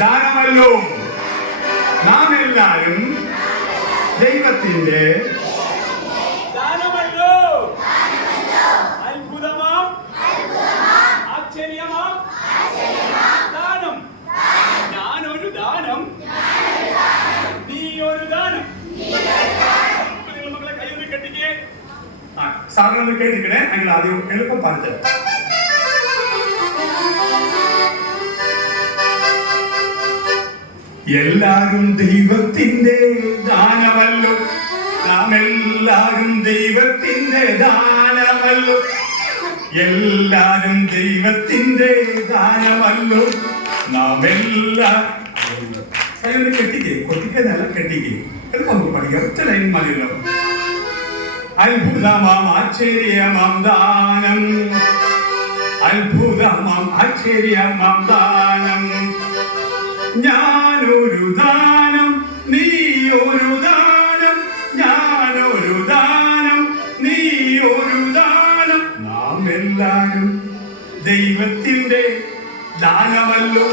ദാനമല്ലോ. നാം എല്ലാവരും ദൈവത്തിന്റെ ദാനമല്ലോ. അത്ഭുതമാം ആശ്ചര്യമാം ദാനം. ഞാനൊരു ദാനം, നീ ഒരു ദാനം. നിങ്ങൾ മക്കളെ കൈയൊന്ന് കെട്ടിക്കേ. സാധനം കേട്ടിരിക്കണേ. ഞങ്ങൾ ആദ്യം എളുപ്പം പറഞ്ഞു. എല്ലാരും ദൈവത്തിന്റെ ദാനമല്ലോ. നാം എല്ലാരും ദൈവത്തിന്റെ ദാനമല്ലോ. എല്ലാരും ദൈവത്തിന്റെ ദാനമല്ലോ. നാം എല്ലാരും കെട്ടിക്കേ. കൊട്ടിക്കുന്നല്ല, കെട്ടിക്കേ. എളുപ്പം പഠിക്കാം. ഒറ്റ ലൈൻ മതിയല്ലോ. അത്ഭുതമാം ആശ്ചര്യമാം ദാനം. അത്ഭുതമാം ആശ്ചര്യമാം ദാനം. ഞാനൊരു ദാനം, നീ ഒരു ദാനം. ഞാനൊരു ദാനം, നീ ഒരു ദാനം. നാം എല്ലാവരും ദൈവത്തിന്റെ ദാനമല്ലോ.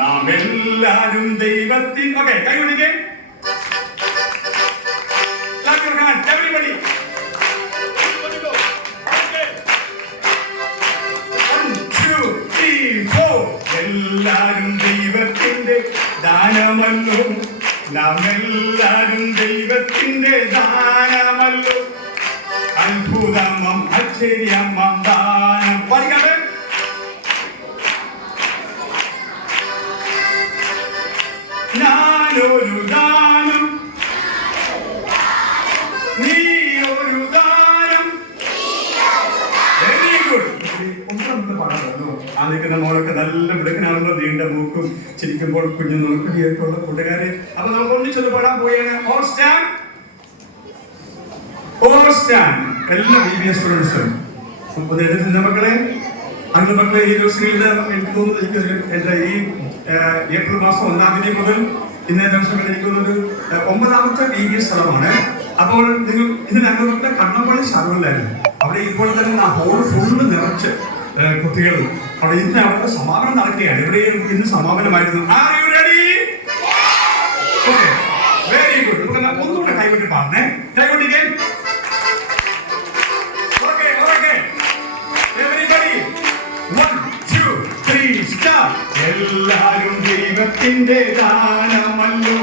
നാം എല്ലാവരും ദൈവത്തിൽ. ഓക്കെ, കൈ പിടിക്കേ. Everybody. എല്ലാരും ദൈവത്തിന്റെ ദാനമല്ലോ. നാം എല്ലാരും ദൈവത്തിന്റെ ദാനമല്ലോ. അത്ഭുതമം ആശ്ചര്യമം ദാനം. പഠിക്കാതെ ഞാനൊരു ദാനം, നീ ഒരു ദാനം. Very good. ഒന്നും പാടാമല്ലോ. ആ നിൽക്കുന്ന മോളൊക്കെ നല്ല മിടുക്കനാണല്ലോ. നീണ്ട മൂക്കും ചിരിക്കുമ്പോൾ കുഞ്ഞു നോക്കിയൊക്കെയുള്ള കൂട്ടുകാരെ. അപ്പൊ നമുക്ക് ഒന്നിച്ചൊന്ന് പാടാൻ പോയാണ്. All stand, all stand. എല്ലാ BBS സ്റ്റുഡൻസും എന്റെ മക്കളെ, അങ്ങനെ മക്കളെ ഈ ദിവസങ്ങളിൽ എനിക്ക് തോന്നുന്നത് എന്റെ ഈ ഏപ്രിൽ മാസം 1-ാം തീയതി മുതൽ ഇന്നേ ദിവസം വരെ എനിക്കൊരു 9ാമത്തെ BBS സ്ഥലമാണ്. അപ്പോൾ നിങ്ങൾ ഇതിനകത്ത് കണ്ണമ്പള്ളി ശർവല്ലായിരുന്നു. അവിടെ ഇതുപോലെ തന്നെ ഹോൾ ഫുള്ള് നിറച്ച് കുട്ടികൾ അവിടെ ഇന്ന് അവരുടെ സമാപനം നടക്കുകയാണ്. എവിടെയും ഇന്ന് സമാപനമായിരുന്നു. Very good. നമുക്ക് ഒന്നുകൂടെ കൈകൊട്ടി പാടണേ. കൈകൊട്ടിക്കേ. എല്ലാരും ദൈവത്തിന്റെ ദാനമല്ലോ.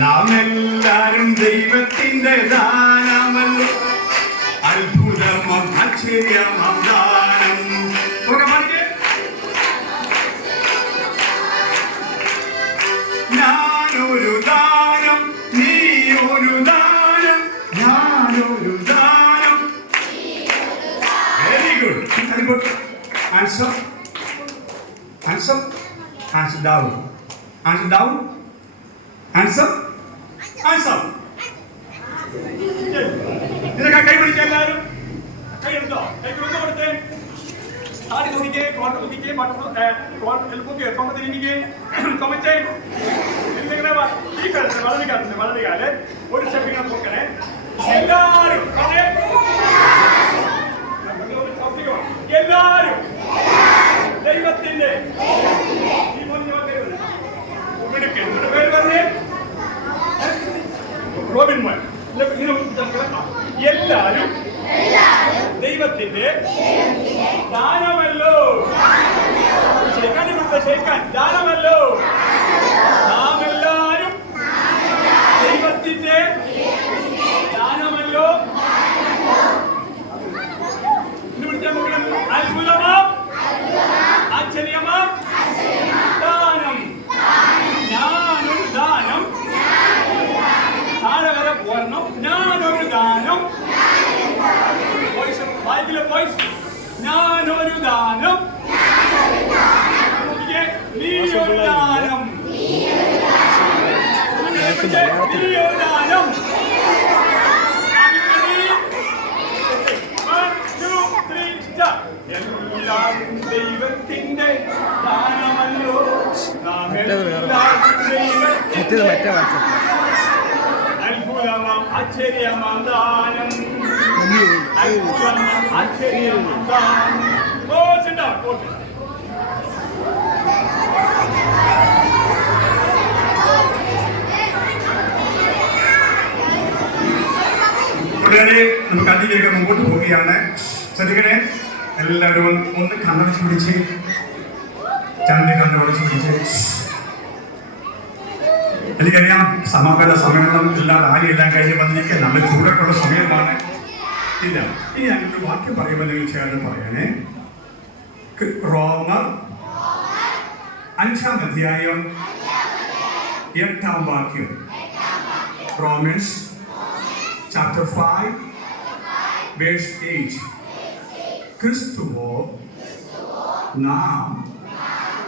നാം എല്ലാരും ദൈവത്തിന്റെ ദാനമല്ലോ. അത്ഭുതമം ആശ്ചര്യമം ദാനം. ഞാനൊരു ദാനം, നീ ഒരു ദാനം. ഞാനൊരു ദാനം. Very good. Hands up. Hands up. Hands down. Hands down. Hands up. Hands up. ഇതിനൊക്കെ കൈ പിടിക്കുക. എല്ലാവരും കൈ എടുത്തോ. കൈ കൊടുത്തേ. ആടി നോക്കിക്കേ. കോട്ട നോക്കിക്കേ. എളുപ്പൊക്കെ തൊണ്ട തിരിഞ്ഞിക്കേ. ചുമച്ചേ. ഈ കാലത്ത് വലത് കാല് ഒരു സ്റ്റെപ്പിങ്ങനെ നോക്കണേ. എല്ലാവരും എല്ലാവരും ദൈവത്തിന്റെ പേര് പറഞ്ഞേ. റോബിൻ മോൻ. എല്ലാരും ദൈവത്തിന്റെ ദാനമല്ലോ. ക്ഷേക്കാൻ ദാനമല്ലോ. നാം എല്ലാരും ദൈവത്തിന്റെ ദാനമല്ലോ. അത്ഭുതമാം ആശ്ചര്യമാം ദാനം. ഞാനൊരു ദാനം. താഴെ വരെ പോരണം. ഞാനൊരു ദാനം. ഞാനൊരു ദാനം. നീ ഒരു ദാനം. നീ ഒരു ദാനം. എല്ലാരും ദൈവത്തിന്റെ ദാനമല്ലോ. അത്ഭുതമാം ആശ്ചര്യമാം ദാനം. അത്ഭുതമാം ആശ്ചര്യമാം ദാനം. കൂട്ടുകാരെ നമുക്ക് അതിലേക്ക് മുമ്പോട്ട് പോവുകയാണ്. ശ്രദ്ധിക്കണേ, എല്ലാവരും ഒന്ന് കണ്ണടച്ച് പിടിച്ച്, ചന്ദ്ര കണ്ണടച്ച് പിടിച്ച്. എനിക്കറിയാം സമാപന സമ്മേളനം എല്ലാം ആരെല്ലാം കഴിഞ്ഞ് വന്നിരിക്കുക, നമ്മൾ ചൂടൊക്കെയുള്ള സമയമാണ്. ഇല്ല, ഇനി ഞാനൊരു വാക്യം പറയുമ്പോൾ നിങ്ങൾ ചേർന്ന് പറയണേ. റോമർ 5-ാം അധ്യായം 8-ാം വാക്യം. Romance chapter 5 verse 8. ക്രിസ്തുവോ നാം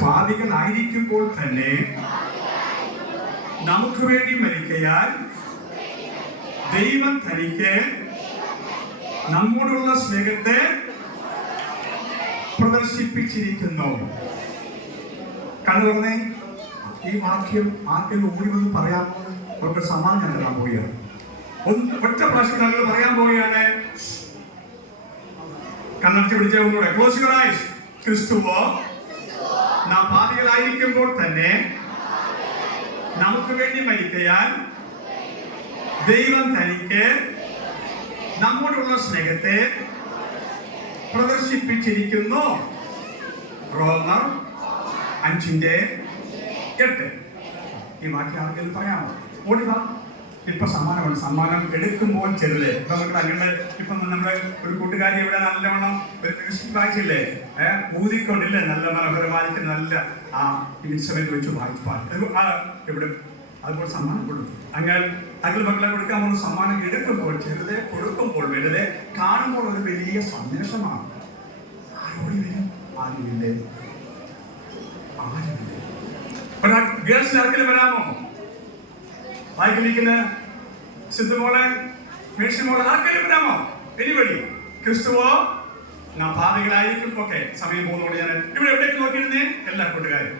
പാപികളായിരിക്കുമ്പോൾ തന്നെ നമുക്ക് വേണ്ടി മരിക്കയാൽ ദൈവം തനിക്ക് നമ്മോടുള്ള സ്നേഹത്തെ പ്രദർശിപ്പിച്ചിരിക്കുന്നു. കണ്ടുകൊണ്ടേ ഈ വാക്യം ആർക്കെങ്കിലും ഓടി വന്ന് പറയാമോ? അവർക്ക് സമാധാനം ഞാൻ തരാൻ പോവുകയാണ്. ഒറ്റ പ്രാവശ്യം ഞങ്ങൾ പറയാൻ പോവുകയാണ്. കണ്ണടച്ച് പിടിച്ച ഒന്നുകൂടെ. Close your eyes. ക്രിസ്തുവോ നാം പാപികളായിരിക്കുമ്പോൾ തന്നെ നമുക്ക് വേണ്ടി മരിക്കയാൽ ദൈവം തനിക്ക് നമ്മോടുള്ള സ്നേഹത്തെ പ്രദർശിപ്പിച്ചിരിക്കുന്നു. റോമർ 5:8. ഈ വാക്യം ആർക്കെങ്കിലും പറയാമോ? ഓടിവാ. ഇപ്പൊ സമ്മാനമാണ്. സമ്മാനം എടുക്കുമ്പോൾ ചെറുത്. ഇപ്പൊ നമുക്ക് അങ്ങനെ ഇപ്പൊ നമ്മുടെ ഒരു കൂട്ടുകാരി ഇവിടെ നല്ലവണ്ണം ഒരു മ്യൂസിക് വായിച്ചില്ലേ, ഊതിക്കൊണ്ടില്ലേ, നല്ല മനോഹരമായിട്ട് നല്ല ആ ഇൻസ്ട്രുമെന്റ് വെച്ച് വായിച്ച് പാട്ട് ഇവിടെ അതുപോലെ സമ്മാനം കൊടുക്കും. അങ്ങനെ അതിൽ മക്കളെ കൊടുക്കാൻ പോകുന്ന സമ്മാനം എടുക്കുമ്പോൾ ചെറുതെ, കൊടുക്കുമ്പോൾ വലുത്, കാണുമ്പോൾ ഒരു വലിയ സന്ദേശമാണ്. ആരോടി വരും? ആരുമില്ലേ? ആരുമില്ലേ? ഗേൾസിൽ ആർക്കെങ്കിലും വരാമോ? വായിക്കലിരിക്കുന്ന സിദ്ധുമോളെ, മേഴ്സിമോളെ ആർക്കെങ്കിലും വരാമോ? എനിവഴി. ക്രിസ്തുവോ നാം പാപികളായിരിക്കും. ഓക്കെ, സമയം പോകുന്നതോടെ ഞാൻ ഇവിടെ എവിടേക്ക് നോക്കിയിരുന്നേ? എല്ലാ കൂട്ടുകാരും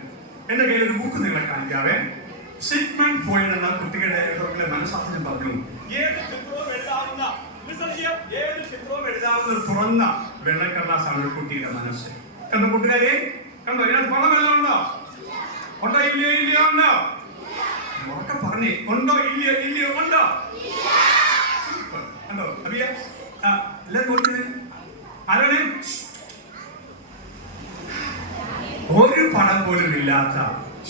എന്റെ കയ്യിൽ ഒരു ബുക്ക് നിങ്ങളെ കാണിക്കാവേ. സിഗ്മണ്ട് ഫ്രോയിഡ് എന്ന കുട്ടികളുടെ മനഃശാസ്ത്രം പറഞ്ഞു, ഏത് ചിത്രവും എഴുതാവുന്ന ഒരു തുറന്ന വെള്ളക്കടലാസാണ് ഒരു കുട്ടിയുടെ മനസ്സ്. കണ്ടോ കൂട്ടുകാരെ? കണ്ടോ? ഇതിനകത്ത് പണമെല്ലാം ഉണ്ടോ? ഉണ്ടോ? ഇല്ലയോ? ഇല്ലയോ? ഉണ്ടോ? ഉറക്കെ പറഞ്ഞേ. ഉണ്ടോ? ഇല്ലയോ? ഇല്ലയോ? ഉണ്ടോ? സൂപ്പർ. കണ്ടോ? അഭിയ എല്ലാവരും നോക്കുന്നത് ആരാണ്? ഒരു പണം പോലും ഇല്ലാത്ത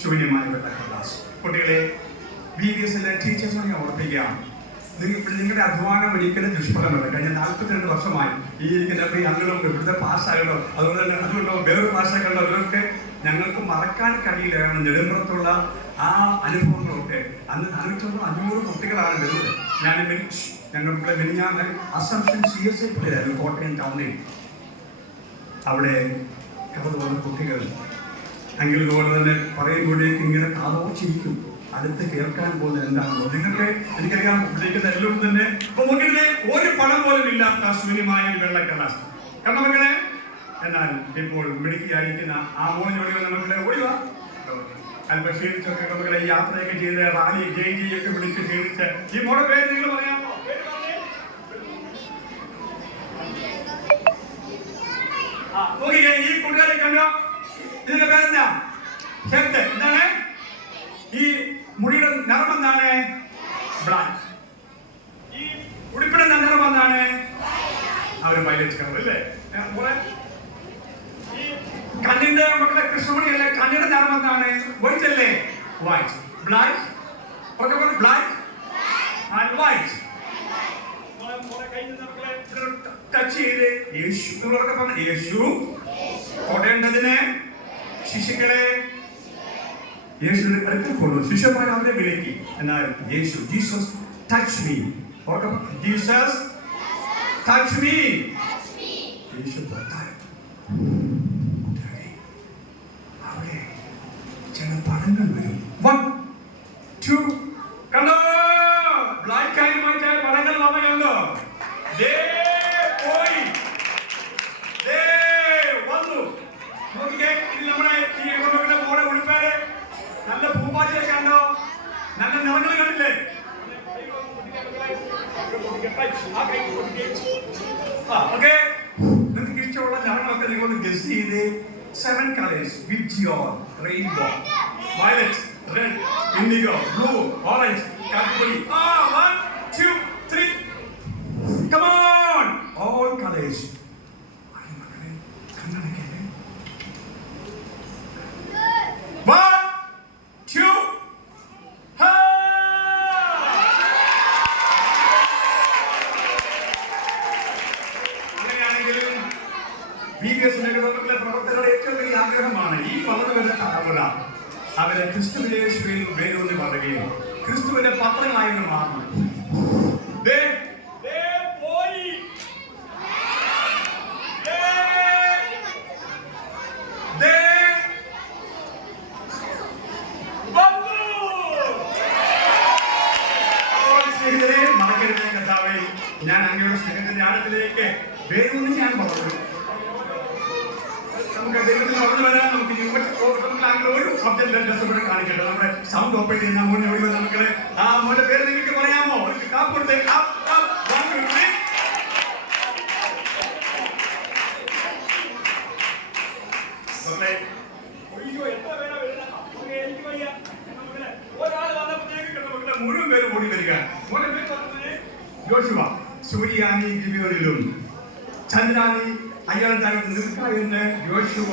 ശൂന്യമായ വെള്ളക്കടലാസ്. കുട്ടികളെ, VBSലെ ടീച്ചേഴ്സിനെ ഞാൻ ഓർപ്പിക്കാം, നിങ്ങളുടെ അധ്വാനം ഒരിക്കലും നിഷ്ഫലമല്ല. കഴിഞ്ഞ 42 വർഷമായി ഈ ഇരിക്കുന്ന ഞങ്ങളും ഇവിടുത്തെ പാസ്സാകണ്ടോ, അതുപോലെ തന്നെ അതുകൊണ്ടോ വേറൊരു പാസ്സാക്കണ്ടോ, ഇവരൊക്കെ ഞങ്ങൾക്ക് മറക്കാൻ കഴിയില്ല. നെടുമ്പുറത്തുള്ള ആ അനുഭവങ്ങളൊക്കെ അന്ന് 400-500 കുട്ടികളാണ് വരുന്നത്. ഞങ്ങളുടെ മിനിഞ്ഞാന്ന് അസംഷൻ CSI പിള്ളേരായിരുന്നു, കോട്ടയം ടൗണിൽ. അവിടെ കടന്നു വന്ന കുട്ടികൾ എങ്കിൽ പോലെ തന്നെ പറയുമ്പോഴേക്കും ഇങ്ങനെ കാതോർച്ചിരിക്കും. അടുത്ത് കേൾക്കാൻ പോകുന്നത് എന്താണല്ലോ. നിങ്ങൾക്ക് എനിക്കറിയാം, ഉപയോഗിക്കുന്ന എല്ലാവരും തന്നെ ഇപ്പൊ നോക്കിയില്ലേ, ഒരു പണം പോലും ഇല്ലാത്ത ശൂന്യമായ ഒരു വെള്ളക്കടലാസ്. കാരണം മക്കളെ, എന്നാൽ ഇപ്പോൾ മിടുക്കിയായിരിക്കുന്ന ആ മോളിനോട് നമ്മളെ ഓടിവാ. അല്പം ക്ഷീണിച്ചൊക്കെ നമ്മളെ യാത്രയൊക്കെ ചെയ്ത് റാലി JG വിളിച്ച് ക്ഷീണിച്ച് ഈ മോടെ പേര് നിങ്ങൾ പറയാമോ? ഈ കൂട്ടുകാരെ കണ്ടോ? ഇതിന്റെ പേരെന്താ? ഹെഡ്. എന്താണ് ഈ മുടിയുടെ നിറം? എന്താണ്? ബ്ലാക്ക്. ഈ ഉടുപ്പിന്റെ നിറം എന്താണ്? അവര് വയലറ്റ് കളർ അല്ലേ? ഈ കണ്ണിന്റെ മക്കളെ കൃഷ്ണമണിയല്ലേ, കണ്ണിന്റെ നിറം എന്താണ്? വൈറ്റ് അല്ലേ? White. Black. Black and white. Touch ചെയ്ത് യേശു പറഞ്ഞ യേശു തൊടേണ്ടതിന് ശിശുക്കളെ യേശുവിന്റെ അടുത്ത് കൊണ്ടു. ശിഷ്യന്മാർ അവരെ വിലക്കി. എന്നാൽ യേശു, Jesus touch me. Jesus touch me. യേശു അവിടെ ചില പടങ്ങൾ വരും. 1, 2 കണ്ടോ? ബ്ലാക്ക് ആൻഡ് വൈറ്റ് ആയ പടങ്ങൾ വന്നോ? പോയി വന്നു. നോക്കിക്കേ, ഇത് നമ്മുടെ ഈ മോടെ ഉടുപ്പാര് നല്ല പൂമ്പാറ്റയൊക്കെ ഉണ്ടോ? നല്ല നിറങ്ങൾ കണ്ടില്ലേ? ഓക്കെ, നിങ്ങൾക്ക് ഇഷ്ടമുള്ള നിറങ്ങളൊക്കെ നിങ്ങൾ ഗസ് ചെയ്ത് 7 colors with your rainbow. Violet, red, indigo, blue, orange, Cadbury. 1, 2, 3. Come on! All colors. One, two, അങ്ങനെയാണെങ്കിലും VBS കുടുംബത്തിലെ പ്രവർത്തകരുടെ ഏറ്റവും വലിയ ആഗ്രഹമാണ് ഈ വളർന്നു വരുന്ന തലമുറ അവരെ ക്രിസ്തുവിൽ വേരൂന്നി വളരുകയും ക്രിസ്തുവിന്റെ പത്രങ്ങളായി മാറണം. ഞാൻ അങ്ങയുടെ സ്നേഹത്തിന്റെ ആഴത്തിലേക്ക് വേരൂന്നി ഞാൻ പറഞ്ഞു. നമുക്ക് ദൈവത്തിൽ വളർന്നു വരാൻ നമുക്ക് അങ്ങനെ ഒരു ഒബ്ജക്റ്റ് കാണിക്കട്ടെ. നമ്മുടെ സൗണ്ട് ഓപ്പറേറ്റ് ചെയ്യുന്ന മോനെ ഒഴിവ് നമുക്ക് ആ മോന്റെ പേര് നിങ്ങൾക്ക് പറയാമോ? കാപ്പുറത്തെ മുഴുവൻ പേര് ഓടി വരിക. മോന്റെ പേര് പറഞ്ഞത് ജോഷുവ. സൂര്യാനി ഗിബിയോനിലും ചന്ദ്രാനി അയാൾ നിൽക്ക എന്ന് യോശുവ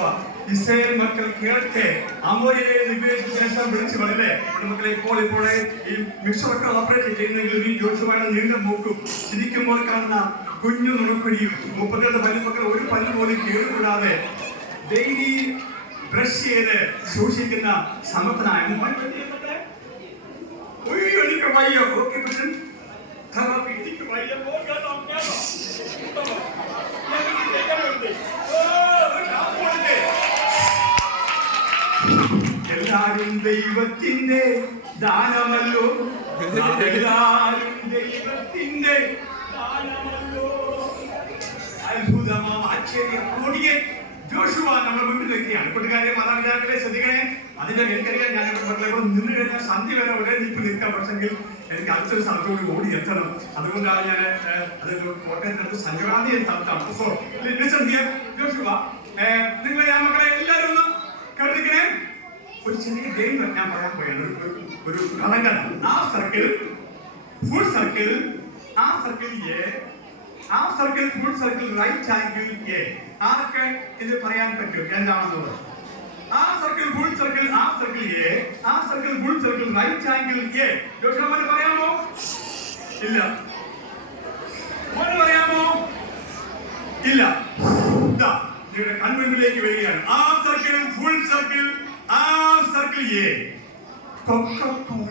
ഇസ്രായേൽ മക്കൾ കേൾക്കെ അമോര്യരെ നിഗ്രഹിച്ച ശേഷം വിളിച്ചു പറഞ്ഞേ മക്കളെ ഇപ്പോഴേ ഈ മിക്സറൊക്കെ ഓപ്പറേറ്റ് ചെയ്യുന്നെങ്കിലും ഈ യോശുവയുടെ നീണ്ട മൂക്കും ചിരിക്കുമ്പോൾ കാണുന്ന കുഞ്ഞു നുണക്കുഴിയും 32 പല്ലുമക്കൾ ഒരു പല്ല് പോലും കേടുകൂടാതെ ഡെയിലി ബ്രഷ് ചെയ്ത് സൂക്ഷിക്കുന്ന സമർത്ഥനായ എനിക്ക് വയ്യോ ഓക്കെ പറ്റും എനിക്ക് വയ്യ എല്ലാരും ദൈവത്തിന്റെ ദാനമല്ലോ, എല്ലാരും ദൈവത്തിന്റെ ദാനമല്ലോ. അത്ഭുതമാം ആശ്ചര്യം കൂടിയ ജോഷുവ നമ്മുടെ മുമ്പിലെത്തിയാണ്. കൂട്ടുകാരെ മാതാപിതാക്കളെ ശ്രദ്ധിക്കണേ. അതിന്റെ എനിക്കറിയാൻ ഞാൻ നിന്ന് കഴിഞ്ഞാൽ സന്ധ്യ വരെ ഒരേ നിൽപ്പ് നിൽക്കാം. പക്ഷെങ്കിൽ എനിക്ക് അടുത്തൊരു സ്ഥലത്തോട് ഓടി എത്തണം. അതുകൊണ്ടാണ് ഞാൻ അത് കോട്ടയത്തിനടുത്ത് സംക്രാന്തി സ്ഥലത്താണ്. സോ ജോഷുവ നിങ്ങളെ ഞാൻ മക്കളെ എല്ലാവരും ഒന്ന് കേട്ടിരിക്കണേ. ഒരു ചെറിയ ഗെയിം ഞാൻ പറയാൻ പോയാണ്. ഒരു കളങ്കന ആ സർക്കിൾ ഫുൾ സർക്കിൾ ആ സർക്കിൾ എ ആ circle full circle right angle A. ആർക്ക് ഇത് പറയാൻ പറ്റും എന്താണെന്നുള്ളത്? ആ സർക്കിൾ ഫുൾ സർക്കിൾ ആ സർക്കിൾ എ ആ circle full circle right angle A. Joshua പറയാമോ? ഇല്ല. മോന് പറയാമോ? ഇല്ല. നിങ്ങളുടെ കൺമുമ്പിലേക്ക് വരികയാണ്. ആ സർക്കിൾ ഫുൾ സർക്കിൾ ആ സർക്കിൾ എ. കൊക്കോകോള.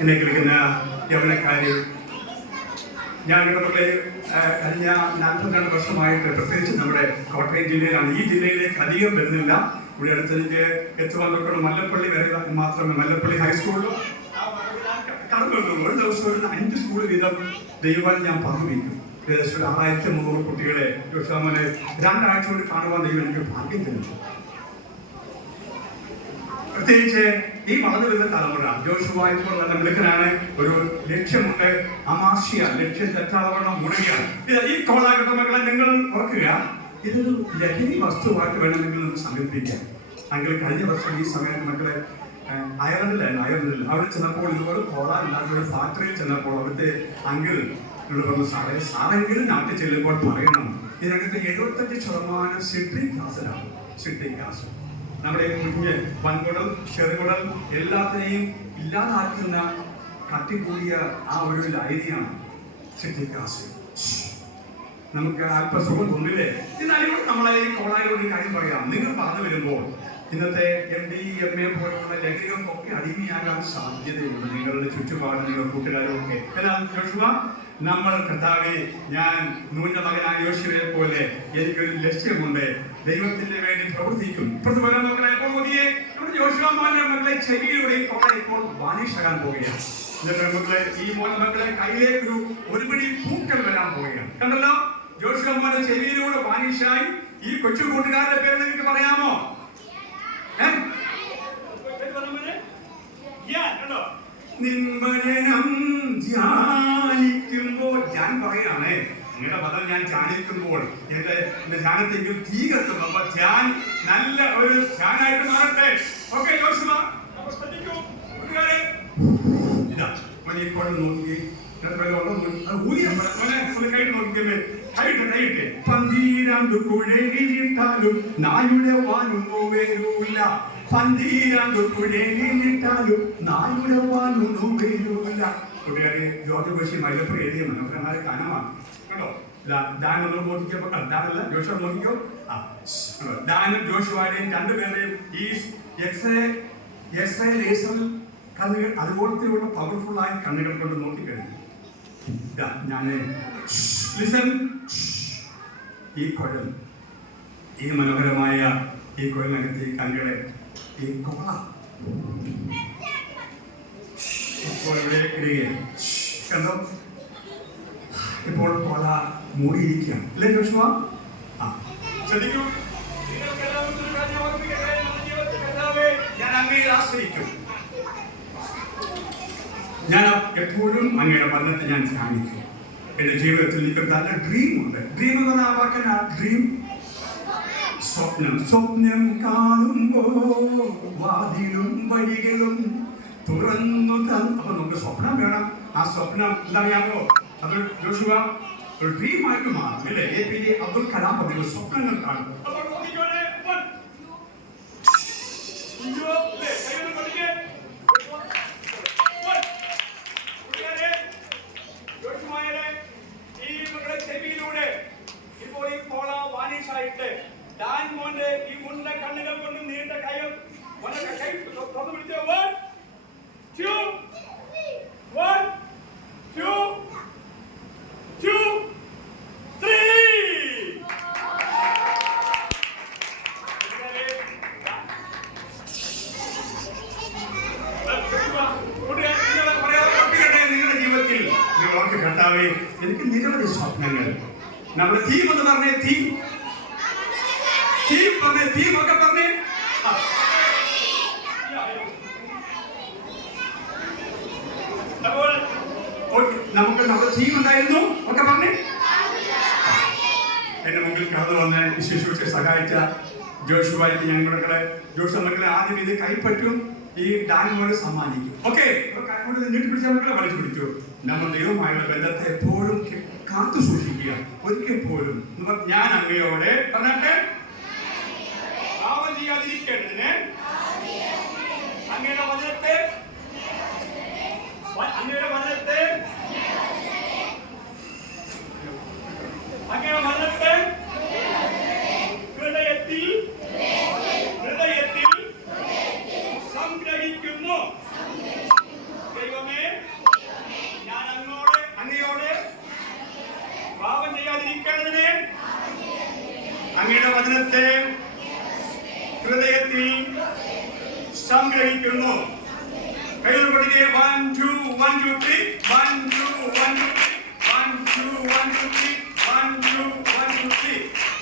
എന്നെ കേൾക്കുന്ന യൗവനക്കാര്, ഞാൻ ഇടപെട്ട് കഴിഞ്ഞ 42 വർഷമായിട്ട് പ്രത്യേകിച്ച് നമ്മുടെ കോട്ടയം ജില്ലയിലാണ്. ഈ ജില്ലയിലേക്ക് അധികം വരുന്നില്ല. ഇവിടെ അടുത്തേക്ക് എത്തുവാൻ മല്ലപ്പള്ളി വരെ മാത്രമേ മല്ലപ്പള്ളി ഹൈസ്കൂളിലും കടന്നു വരുന്നുള്ളൂ. ഒരു ദിവസം ഒരു 5 സ്കൂൾ വീതം ദൈവം ഞാൻ പങ്കുവയ്ക്കും. ഏകദേശം 6300 കുട്ടികളെ ജോഷുവനെ 2 ആഴ്ച കൊണ്ട് കാണുവാൻ ദൈവം എനിക്ക് ഭാഗ്യം തരുന്നു. പ്രത്യേകിച്ച് ഈ വളർന്നു വരുന്ന തലമുറ ജോഷുവ ഇപ്പോൾ നല്ല മിടുക്കനാണ്. ഒരു ലക്ഷ്യമുണ്ട്. അമാശയ ലക്ഷ്യം തെറ്റാവണം മുടങ്ങുകയാണ്. ഈ കോളാഘട്ട മക്കളെ നിങ്ങൾ ഓർക്കുക, ഇതൊരു ലഹരി വസ്തുവായിട്ട് വേണമെങ്കിൽ നമുക്ക് സങ്കല്പിക്കാം. അങ്ങനെ കഴിഞ്ഞ വർഷം ഈ സമയത്ത് മക്കളെ അയർലൻഡിൽ അവിടെ ചെന്നപ്പോൾ ഇതുപോലെ കോള ഉണ്ടാക്കുന്ന ഒരു ഫാക്ടറിയിൽ ചെന്നപ്പോൾ അവിടുത്തെ അങ്കിൾ പറഞ്ഞു, സാറെങ്കിലും നാട്ടിൽ ചെല്ലുമ്പോൾ പറയണം ഇതിനകത്ത് 75% സിട്രിക് ആസിഡാണ്. സിട്രിക് ആസിഡ് നമ്മുടെ കുഞ്ഞ് വൻകുടൽ ചെറുകുടൽ എല്ലാത്തിനെയും ഇല്ലാതാക്കുന്ന കട്ടിക്കൂടിയ ആ ഒരു ലൈനിയാണ് സിട്രിക് ആസിഡ്. നമുക്ക് അല്പസുഖം തോന്നില്ലേ? എന്നാലും നമ്മളെ ഈ കോളായിട്ട് ഒരു കാര്യം പറയാം. നിങ്ങൾ പറഞ്ഞു വരുമ്പോൾ ഇന്നത്തെ MD MA പോലുള്ള ലഹരികൾക്കൊക്കെ അടിമയാകാൻ സാധ്യതയുണ്ട് നിങ്ങളുടെ ചുറ്റുപാടും നിങ്ങളുടെ കൂട്ടുകാരും ഒക്കെ. എന്നാൽ ജോഷുവ നമ്മൾ കർത്താവേ, ഞാൻ നൂന്റെ മകനായ യോശുവയെ പോലെ എനിക്കൊരു ലക്ഷ്യമുണ്ട്, ദൈവത്തിന് വേണ്ടി പ്രവർത്തിക്കും. ഇപ്പോഴത്തെ പോലെ മക്കളെ നമ്മുടെ ജോഷുവ മോന്റെ മക്കളെ ചെവിയിലൂടെ ഇപ്പോൾ വാനിഷാകാൻ പോവുകയാണ്. എന്നിട്ട് മക്കളെ ഈ മോന്റെ മക്കളെ കയ്യിലേക്ക് ഒരു പിടി പൂക്കൾ വരാൻ പോവുകയാണ്. കണ്ടല്ലോ, ജോഷുവ മോന്റെ ചെവിയിലൂടെ വാനിഷായി. ഈ കൊച്ചു കൂട്ടുകാരുടെ പേര് നിങ്ങൾക്ക് പറയാമോ? നിൻവചനം ധ്യാനിക്കുമ്പോൾ, ഞാൻ പറയാണ് നിങ്ങളുടെ പദം ഞാൻ ധ്യാനിക്കുമ്പോൾ എന്റെ ധ്യാനത്തെങ്കിൽ തീ കത്തും. അപ്പൊ ധ്യാൻ നല്ല ഒരു ധ്യാനായിട്ട് മാറട്ടെ. ഓക്കെ ജോഷുവ, ഇതാ ഈ കുഴൽ നോക്കി പന്തീരാണ്ട് കുഴലിട്ടാലും നായുടെ വാനൊന്നു വരൂല. പന്തീരാണ്ട് കുഴലിട്ടാലും നായുടെ വാനൊന്നു വരൂല. കൂട്ടുകാരെ, ജോർജ് ബഷീർ മൈലപ്പുറം എഴുതിയ മനോഹരമായ ഗാനമാണ് കേട്ടോ. ദാനം നോക്കിക്കോ, ദാനല്ല ജോഷുവ നോക്കിക്കോ. ദാനും ജോഷുവായുടെയും രണ്ടുപേരുടെയും ഈ എക്സ്റേ ലേസർ കണ്ണുകൾ അതുപോലത്തെയുള്ള പവർഫുൾ ആയ കണ്ണുകൾ കൊണ്ട് നോക്കിക്കഴിഞ്ഞു. ഞാന് ഈ കുഴൽ, ഈ മനോഹരമായ ഈ കുഴലിനകത്ത് ഈ കണ്ണുകളെ ഈ കോള ഇപ്പോൾ ഇവിടെ ഇടുകയാണ്. കണ്ടോ, ഇപ്പോൾ കോള മൂടിയിരിക്കുകയാണ് അല്ലേ ജോഷുവ? ശ്രദ്ധിക്കൂ, ഞാൻ അങ്ങയെ ആശ്രയിക്കും. ഞാൻ എപ്പോഴും അങ്ങയുടെ പഠനത്തെ ഞാൻ ധ്യാനിക്കും. എന്റെ ജീവിതത്തിൽ എനിക്ക് നല്ല ഡ്രീം ഉണ്ട്. ഡ്രീം എന്ന് പറഞ്ഞ ആ വാക്കനാ ഡ്രീം, സ്വപ്നം. സ്വപ്നം കാണുമ്പോ വാതിലും വഴികളും തുറന്നു അപ്പൊ നമുക്ക് സ്വപ്നം വേണം. ആ സ്വപ്നം എന്താറിയാമോ? അത് ജോഷുവ ഒരു ഡ്രീം ആയിട്ട് മാറും അല്ലേ? APJ അബ്ദുൽ കലാം പറഞ്ഞ സ്വപ്നങ്ങൾ കാണും. ഇപ്പോൾ ഈ കോള വാനിഷായിട്ട് ഡാൻ മോന്റെ ഈ മുണ്ട കണ്ണുകൾ കൊണ്ട് നീണ്ട കൈയും തുറന്നു പിടിച്ചോ. 1 2 2 3. നിങ്ങളുടെ ജീവിതത്തിൽ നിങ്ങൾ കർത്താവേ, എനിക്ക് നിരവധി സ്വപ്നങ്ങൾ. നമ്മുടെ തീം എന്ന് പറഞ്ഞേ, തീം പറഞ്ഞേ, തീം ഒക്കെ പറഞ്ഞേ. അപ്പോൾ നമുക്ക് നമ്മുടെ തീം ഉണ്ടായിരുന്നു ഒക്കെ പറഞ്ഞേ. എന്റെ മുമ്പിൽ കടന്നു വന്ന് ശുശ്രൂഷ സഹായിച്ച ജോഷുവായിട്ട് ഞങ്ങളുടെ ജോഷു മക്കളെ ആദ്യം ഇത് കൈപ്പറ്റും, ഈ ഡാൻമോട് സമ്മാനിക്കും. ഓക്കെ, കൈകൊണ്ട് നീട്ടി പിടിച്ച മക്കളെ വലിച്ചു പിടിച്ചു. നമ്മൾ ദൈവമായുള്ള ബന്ധത്തെ എപ്പോഴും കാത്തു സൂക്ഷിക്കുക. ഒരിക്കൽ പോലും ഞാൻ അങ്ങയോടെ പറഞ്ഞിട്ട് പാപം ചെയ്യാതിരിക്കേണ്ടതിന് അങ്ങയുടെ വചനത്തെ ഹൃദയത്തിൽ സംഗ്രഹിക്കുന്നു. ദൈവമേ, ഞാൻ അങ്ങയോട് പാപം ചെയ്യാതിരിക്കേണ്ടതിന് അങ്ങയുടെ വചനത്തെ ഹൃദയത്തിൽ സംഗ്രഹിക്കുന്നു. കൈകൾ കൊടുക്കുക. 1 2 1 2 3 1 2 1 2 3 1 2 1 2 3 1 2 1 2 3.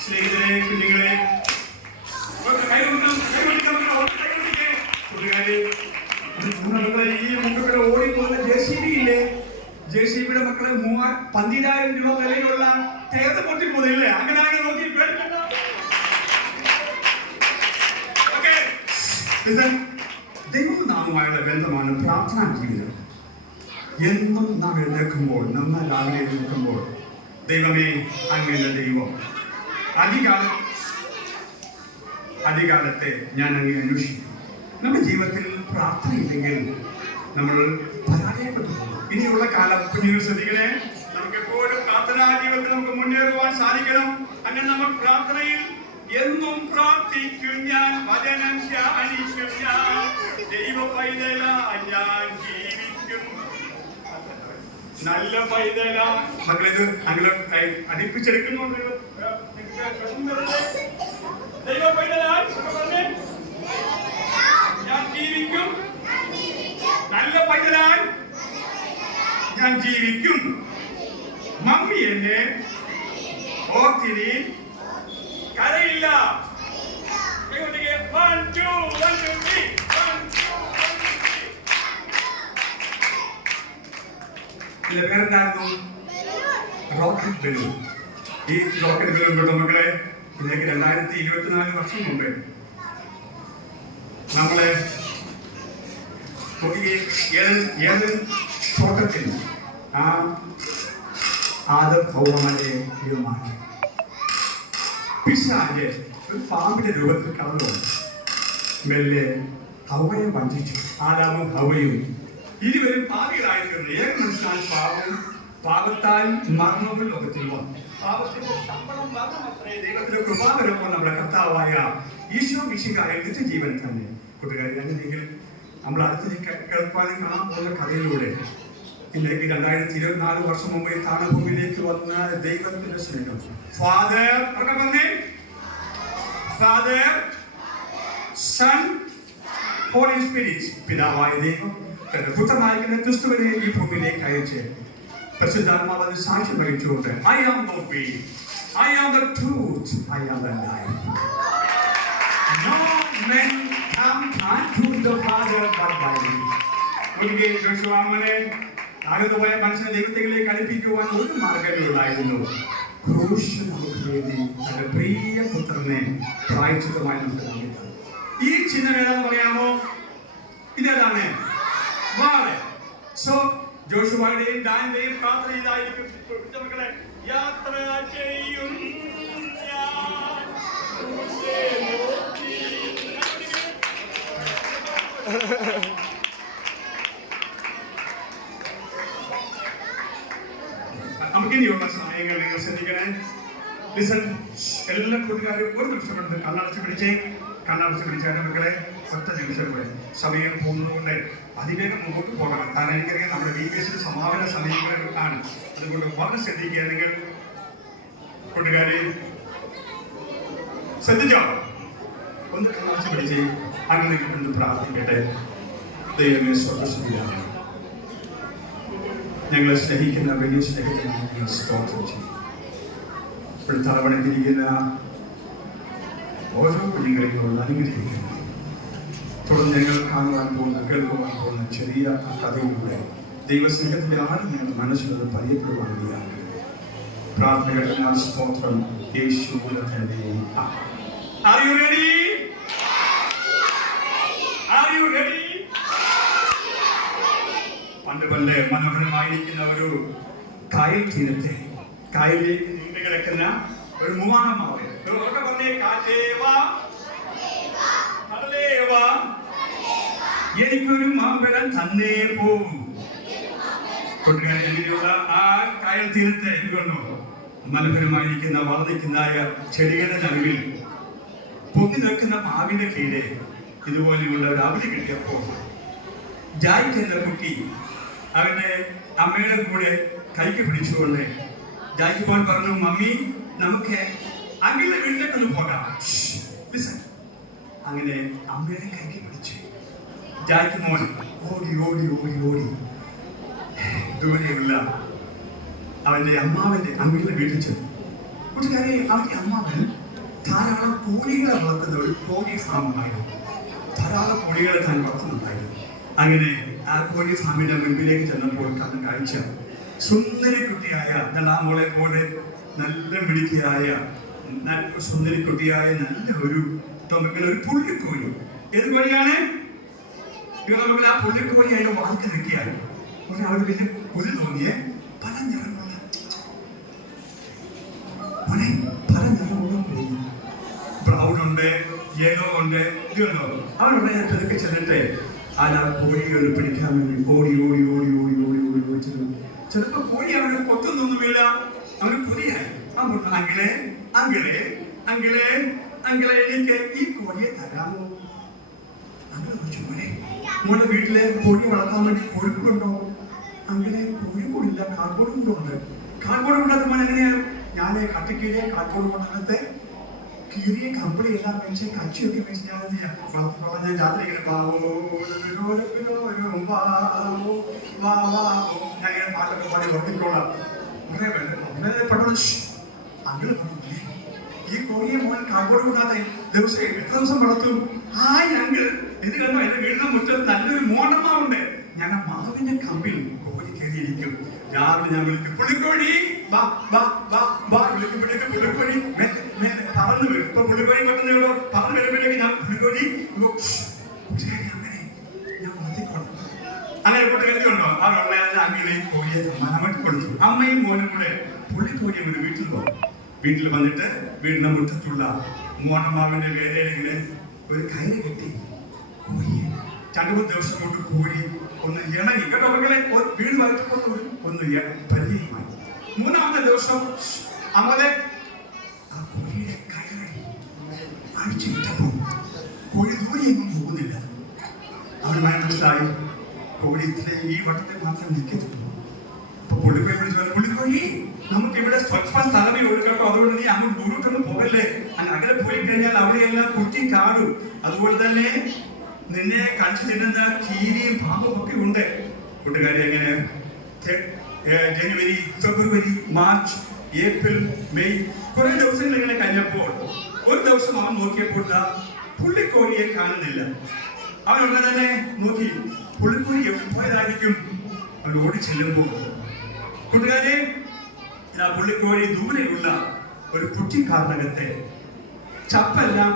സ്നേഹിതരെ, കുഞ്ഞുങ്ങളെ, ഈ മുമ്പിൽ ഓടിപ്പോകുന്ന JCB ഇല്ലേ? JCBയുടെ മക്കളെ 12,000 രൂപ വിലയുള്ള തേർത്ത് പൊട്ടിപ്പോകുന്നില്ലേ? അങ്ങനെ നോക്കി പേടിക്കണ്ട. ദൈവം നാമുമായുള്ള ബന്ധമാണ് പ്രാർത്ഥനാ ജീവിതം. എന്നും നാം എഴുന്നേൽക്കുമ്പോൾ, നമ്മൾ രാവിലെ എഴുന്നേൽക്കുമ്പോൾ, ദൈവമേ അങ്ങയുടെ ദൈവം അധികാലത്തെ ഞാൻ അങ്ങേ അന്വേഷിക്കും. നമ്മുടെ ജീവിതത്തിൽ പ്രാർത്ഥനയില്ലെങ്കിൽ നമ്മൾ പരാജയപ്പെട്ടു പോകും. ഇനിയുള്ള കാലം കുഞ്ഞുങ്ങൾ ശ്രദ്ധിക്കണേ. നമുക്ക് എപ്പോഴും പ്രാർത്ഥനാ ജീവിതത്തിൽ നമുക്ക് മുന്നേറുവാൻ സാധിക്കണം. അങ്ങനെ നമ്മൾ പ്രാർത്ഥനയിൽ എന്നും പ്രാർത്ഥിക്കും ഞാൻ, വചനം ധ്യാനിക്കും ഞാൻ, ദൈവ പൈതലായി ഞാൻ ജീവിക്കും. നല്ല പൈതല മക്കളത് അങ്ങനെ അടുപ്പിച്ചെടുക്കുന്നുണ്ട്. ദൈവ പൈതലായി ഞാൻ ജീവിക്കും. നല്ല പൈതലായി ഞാൻ ജീവിക്കും. മമ്മി എന്നെ ഓർത്തിനി കരയില്ല. 1 2 1 2 3 1 2 1 2 3. ഇതിന്റെ പേരെന്തായിരുന്നു? Rocket balloon. ഈ റോക്കറ്റ് ബലൂൺ കുടുംബങ്ങളെ ഇതിലേക്ക് 2024 വർഷം മുമ്പ് നമ്മളെ തോട്ടത്തിൽ ആ ആദം ഹൗവമാരെ ദൈവമാക്കി. പിശാച് ഒരു പാമ്പിന്റെ രൂപത്തിൽ കടന്നു വന്നു. മെല്ലെ ഹൗവയെ വഞ്ചിച്ചു. ആദാമും ഹൗവയും ഇരുവരും പാപികളായി തീർന്നു. ഏക മനുഷ്യനാൽ പാപവും പാപത്താൽ മരണവും ലോകത്തിൽ വന്നു. പാപത്തിന്റെ ശമ്പളം മരണമത്രേ. ദൈവത്തിന്റെ കൃപാവരവും നമ്മുടെ കർത്താവായ ഈശോ മിശിഹായ നിത്യജീവൻ തന്നെ. കൂട്ടുകാരി, അങ്ങനെയെങ്കിൽ നമ്മൾ അടുത്ത് കേൾക്കാനും കാണാൻ പോകുന്ന കഥയിലൂടെ ഇല്ലെങ്കിൽ 2024 വർഷം മുമ്പ് ഈ താണഭൂമിയിലേക്ക് വന്ന ദൈവത്തിന്റെ സ്നേഹം. ഫാദർ സൺ ഹോളി സ്പിരിറ്റ്, പിതാവായ ദൈവം തന്റെ പുത്രനായിരിക്കുന്ന ക്രിസ്തുവിനെ ഈ ഭൂമിയിലേക്ക് അയച്ച് പരിശുദ്ധാത്മാവ് അത് സാക്ഷ്യം വഹിച്ചുകൊണ്ട് I am the way, I am the truth, I am the life. No man come to the Father but by me. ഒരിക്കൽ യോശുവാമനെ ആകെപോയ മനുഷ്യനെ ദൈവത്തിലേക്ക് അടുപ്പിക്കുവാൻ ഒരു മാർഗ്ഗമുള്ളായിരുന്നു. ക്രൂശ് നമുക്ക് വേണ്ടി തന്റെ പ്രിയ പുത്രനെ പ്രായശ്ചിത്തമായി നമുക്ക് നൽകിയത്. ഈ ചിഹ്നം ഏതാണെന്ന് പറയാമോ? ഇതേതാണ് വാള്. സോ ജോഷുവയുടെയും ദാനിന്റെയും പ്രാർത്ഥന ഇതായിരിക്കും. മക്കളെ, യാത്ര ചെയ്യും ഞാൻ നമുക്കിനിയുള്ള സഹായങ്ങൾ നിങ്ങൾ ശ്രദ്ധിക്കണേ. ലിസൺ, എല്ലാ കൂട്ടുകാരും ഒരു നിമിഷം കൊണ്ട് കണ്ണടച്ച് പിടിച്ചാൽ മക്കളെ ഒറ്റ നിമിഷം കൂടെ. സമയം പോകുന്നതുകൊണ്ട് അതിവേഗം മുമ്പോട്ട് പോകണം. കാരണം എനിക്കറിയാം നമ്മുടെ VBS സമാപന സമീപനം ആണ്. അതുകൊണ്ട് വളരെ ശ്രദ്ധിക്കുക. നിങ്ങൾ കൂട്ടുകാരെ ശ്രദ്ധിച്ചോ? ഒന്ന് കണ്ണടച്ച് പിടിച്ച് അങ്ങനെ കൊണ്ട് പ്രാർത്ഥിക്കട്ടെ. ദൈവമേ, സ്വർഗ്ഗസ്ഥനായ ഞങ്ങളെ സ്നേഹിക്കുന്ന വലിയ സ്നേഹത്തിനായി ഞങ്ങൾ സ്തോത്രം ചെയ്യും. ഇവിടെ തലവണത്തിരിക്കുന്ന ഓരോ കുഞ്ഞുങ്ങളെയും അനുഗ്രഹിക്കുന്നു. തുടർന്ന് ഞങ്ങൾ കേൾക്കുവാൻ പോകുന്ന ചെറിയ കഥയിലൂടെ ദൈവസ്നേഹത്തിന്റെ ആഴം ഞങ്ങൾ മനസ്സിലത് പരിചയപ്പെടുവാൻ ഇടയാക്കരുത്. പ്രാർത്ഥനകൾ സ്തോത്രം യേശുവിന്റെ തന്നെ. Are you ready? Are you ready? പണ്ട് മനോഹരമായിരിക്കുന്ന ഒരു കായൽ തീരത്തെ കായലിലേക്ക് നീണ്ടു കിടക്കുന്ന ഒരു മൂവാണമാവ്. പറഞ്ഞേ, കാറ്റേവാ കടലേവാ എനിക്കൊരു മാമ്പഴം തന്നേ പോവും. കൊണ്ടുകാരിലുള്ള ആ കായൽ തീരത്തെ എന്തുകൊണ്ടോ മനോഹരമായിരിക്കുന്ന വർദ്ധിക്കുന്നതായ ചെടികളുടെ നടുവിൽ പൊങ്ങി നിൽക്കുന്ന മാവിന്റെ കീഴെ ഇതുപോലെയുള്ള ഒരു അവധി കിട്ടിയപ്പോൾ ജായ്ക്ക് എന്ന കുട്ടി അവന്റെ അമ്മയുടെ കൂടെ കൈക്ക് പിടിച്ചുകൊണ്ട് ജായ്ക്ക് പോകാൻ പറഞ്ഞു, മമ്മി നമുക്ക് അങ്കിളുടെ വീട്ടിലേക്കൊന്ന് പോകാം. അങ്ങനെ അമ്മയുടെ കൈക്ക് പിടിച്ചു ജായ്ക്ക് മോൻ ഓടി ഓടി ഓടി ഓടി ദൂരെയുള്ള അവന്റെ അമ്മാവന്റെ അങ്കിളുടെ വീട്ടിൽ ചെന്നു. കൂട്ടുകാരെ, അവന്റെ അമ്മാവൻ ധാരാളം കോഴികളെ വളർത്തുന്ന ഒരു കോഴി ഫാമുണ്ടായിരുന്നു. ധാരാളം കോഴികളെ താൻ വളർത്തുന്നുണ്ടായിരുന്നു. അങ്ങനെ ആ കോഴി ഫാമിന്റെ മുമ്പിലേക്ക് ചെന്നപ്പോൾ കണ്ട കാഴ്ച സുന്ദരി കുട്ടിയായ മോളെ പോലെ നല്ല മിടുക്കിയായ സുന്ദരി കുട്ടിയായ നല്ല ഒരു പുള്ളിക്കോഴി. ഏത് കോഴിയാണ് ഇവർ? നമുക്ക് ആ പുള്ളിക്കോഴി അതിന്റെ വാക്ക് നിൽക്കിയാൽ ഒരാൾ പിന്നെ ഒരു തോന്നിയ പല നിറമുള്ള കോഴി. ബ്രൗൺ ഉണ്ട്, യെല്ലോ ഉണ്ട്. ഇതുണ്ടോ? അവരുടെ അടുത്തൊക്കെ ചെന്നിട്ട് ആ കോഴികൾ പിടിക്കാൻ വേണ്ടി ഓടി ഓടി ഓടി ഓടി ഓടി ഓടി ഓടിച്ചത്. ചിലപ്പോ കോഴി അവന് കൊത്തൊന്നുമില്ല, അവന് കൊതിയായി. അങ്കിളെ അങ്കിളെ അങ്കിളെ അങ്കിളെ എനിക്ക് ഈ കോഴിയെ തരാമോ? അങ്ങനെ ചോദിച്ചു, മോനെ വീട്ടിലെ കോഴി വളർത്താൻ വേണ്ടി കോഴിക്കൂടുണ്ടോ? അങ്കിളെ കോഴിക്കൂടില്ല, കാർഡ്ബോർഡ് കൊണ്ടുണ്ട്. കാർഡ്ബോർഡ് കൊണ്ടത് മോൻ എങ്ങനെയാണ്? ഞാൻ കട്ടിക്കീഴിയെ കാർഡ്ബോർഡ് കൊണ്ടകത്തെ കീറിയ കമ്പിളി എല്ലാം വെച്ച് കച്ചിയൊക്കെ വെച്ച് ഞാൻ ഞാൻ രാത്രി ഇങ്ങനെ ഞാൻ ഇങ്ങനെ പാട്ടൊക്കെ പാടി ഉറങ്ങിക്കോളാം. പെട്ടെന്ന് അങ്കിള് പറഞ്ഞു, ഈ കോഴിയെ മോൻ കാർഡ്ബോർഡ് കൂടാതെ ദിവസം എത്ര ദിവസം വളർത്തും? ഹായ് അങ്കിൾ, ഇത് കണ്ടോ എന്റെ വീടിന്റെ മുറ്റത്ത് നല്ലൊരു മോണമ്മാവുണ്ട്. ഞാൻ ആ മാവിന്റെ കമ്പിൽ കോഴി കയറിയിരിക്കും. രാവിലെ ഞാൻ വിളിക്കും, പുള്ളിക്കോഴി വാ വാ വാ വാ. വിളിക്കുമ്പോഴേക്ക് പുള്ളിക്കോഴി പറന്നു വരും. ഇപ്പൊ പുള്ളിക്കോഴി പെട്ടെന്ന് പറന്നു വരുമ്പോഴേക്ക് ഞാൻ പുള്ളിക്കോഴി അങ്ങനെ ഞാൻ വളർത്തിക്കോളാം. അങ്ങനെ കൂട്ടുകാരിയുണ്ടോ? അവരുള്ള അങ്ങനെ കോഴിയെ സമ്മാനമായിട്ട് കൊടുത്തു. അമ്മയും മോനും കൂടെ പുള്ളിക്കോഴിയെ ഒരു വീട്ടിൽ പോകും. വീട്ടിൽ വന്നിട്ട് വീടിന്റെ മുറ്റത്തുള്ള മോണമാവിന്റെ വേലയിലെ ഒരു കയറ് കെട്ടി കോഴിയെ 2-3 ദിവസം കൊണ്ട് കോഴി ഒന്ന് ഇണങ്ങി കേട്ടോ. മക്കളെ വീട് വളർത്തിക്കൊണ്ട് ഒന്ന് പരിചയമായി. 3-ാമത്തെ ദിവസം അമ്മതെ ആ കോഴിയുടെ കയറ് അടിച്ചിട്ടപ്പോൾ കോഴി ദൂരെയൊന്നും പോകുന്നില്ല. അവൻ മനസ്സിലായി കോഴി ഇത്രയും ഈ വട്ടത്തെ മാത്രം നിൽക്കത്തുള്ളൂ. അപ്പൊ പുള്ളിക്കോഴി വിളിച്ചു, പുള്ളിക്കോഴി നമുക്ക് ഇവിടെ സ്വല്പ സ്ഥലമേ കൊടുക്കട്ടോ, അതുകൊണ്ട് നീ അങ്ങോട്ട് ദൂരോട്ടൊന്നും പോകല്ലേ. അകലെ പോയി കഴിഞ്ഞാൽ അവിടെയെല്ലാം കുറ്റി കാടും, അതുപോലെ തന്നെ നിന്നെ കടിച്ചു തിന്നുന്ന കീരിയും പാമ്പും ഒക്കെ ഉണ്ട്. കൂട്ടുകാരെ എങ്ങനെ ജനുവരി, ഫെബ്രുവരി, മാർച്ച്, ഏപ്രിൽ, മെയ് കുറെ ദിവസങ്ങൾ ഇങ്ങനെ കഴിഞ്ഞപ്പോൾ ഒരു ദിവസം അവൻ നോക്കിയപ്പോൾ പുള്ളിക്കോഴിയെ കാണുന്നില്ല. അവൻ ഉടനെ തന്നെ നോക്കി പുള്ളിക്കോഴി എവിടെ പോയതായിരിക്കും. അവൻ ഓടി ചെല്ലുമ്പോൾ കൂട്ടുകാരെ പുള്ളിക്കോഴി ദൂരെയുള്ള ഒരു കുറ്റിക്കാരണകത്തെ ചപ്പെല്ലാം